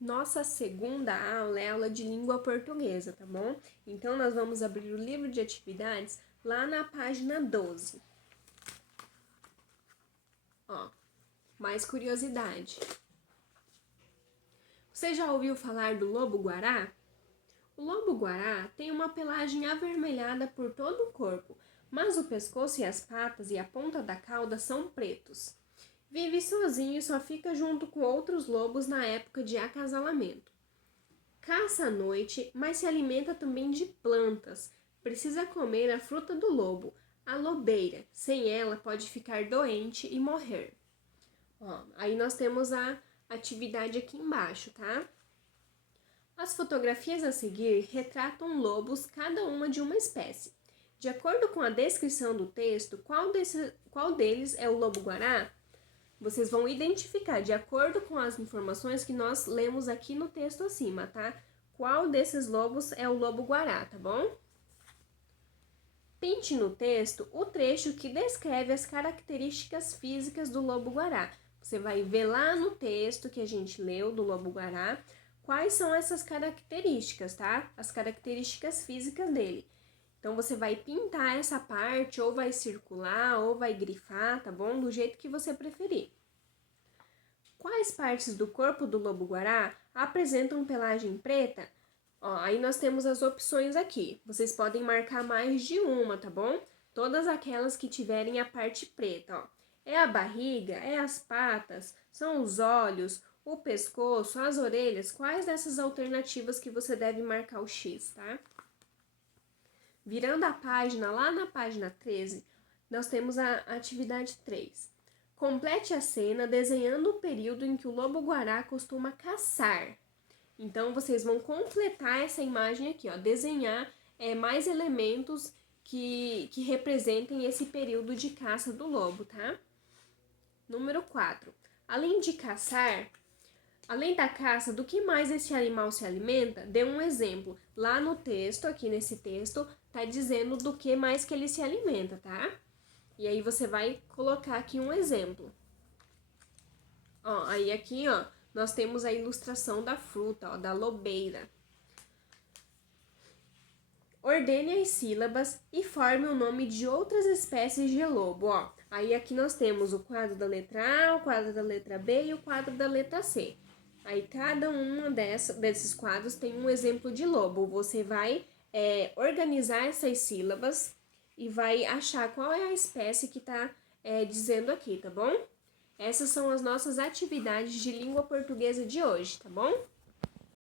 Nossa segunda aula é aula de língua portuguesa, tá bom? Então, nós vamos abrir o livro de atividades lá na página 12. Ó, mais curiosidade. Você já ouviu falar do lobo-guará? O lobo-guará tem uma pelagem avermelhada por todo o corpo, mas o pescoço e as patas e a ponta da cauda são pretos. Vive sozinho e só fica junto com outros lobos na época de acasalamento. Caça à noite, mas se alimenta também de plantas. Precisa comer a fruta do lobo, a lobeira. Sem ela, pode ficar doente e morrer. Ó, aí nós temos a atividade aqui embaixo, tá? As fotografias a seguir retratam lobos, cada uma de uma espécie. De acordo com a descrição do texto, qual deles é o lobo-guará? Vocês vão identificar de acordo com as informações que nós lemos aqui no texto acima, tá? Qual desses lobos é o lobo-guará, tá bom? Pinte no texto o trecho que descreve as características físicas do lobo-guará. Você vai ver lá no texto que a gente leu do lobo-guará quais são essas características, tá? As características físicas dele. Então, você vai pintar essa parte, ou vai circular, ou vai grifar, tá bom? Do jeito que você preferir. Quais partes do corpo do lobo-guará apresentam pelagem preta? Ó, aí nós temos as opções aqui. Vocês podem marcar mais de uma, tá bom? Todas aquelas que tiverem a parte preta, ó. É a barriga, é as patas, são os olhos, o pescoço, as orelhas. Quais dessas alternativas que você deve marcar o X, tá? Virando a página, lá na página 13, nós temos a atividade 3. Complete a cena desenhando o período em que o lobo-guará costuma caçar. Então, vocês vão completar essa imagem aqui, ó, desenhar mais elementos que representem esse período de caça do lobo, tá? Número 4. Além de caçar, além da caça, do que mais esse animal se alimenta? Dê um exemplo. Lá no texto, aqui nesse texto, tá dizendo do que mais que ele se alimenta, tá? E aí você vai colocar aqui um exemplo. Ó, aí aqui, ó, nós temos a ilustração da fruta, ó, da lobeira. Ordene as sílabas e forme o nome de outras espécies de lobo, ó. Aí aqui nós temos o quadro da letra A, o quadro da letra B e o quadro da letra C. Aí cada uma desses quadros tem um exemplo de lobo. Você vai organizar essas sílabas e vai achar qual é a espécie que está dizendo aqui, tá bom? Essas são as nossas atividades de língua portuguesa de hoje, tá bom?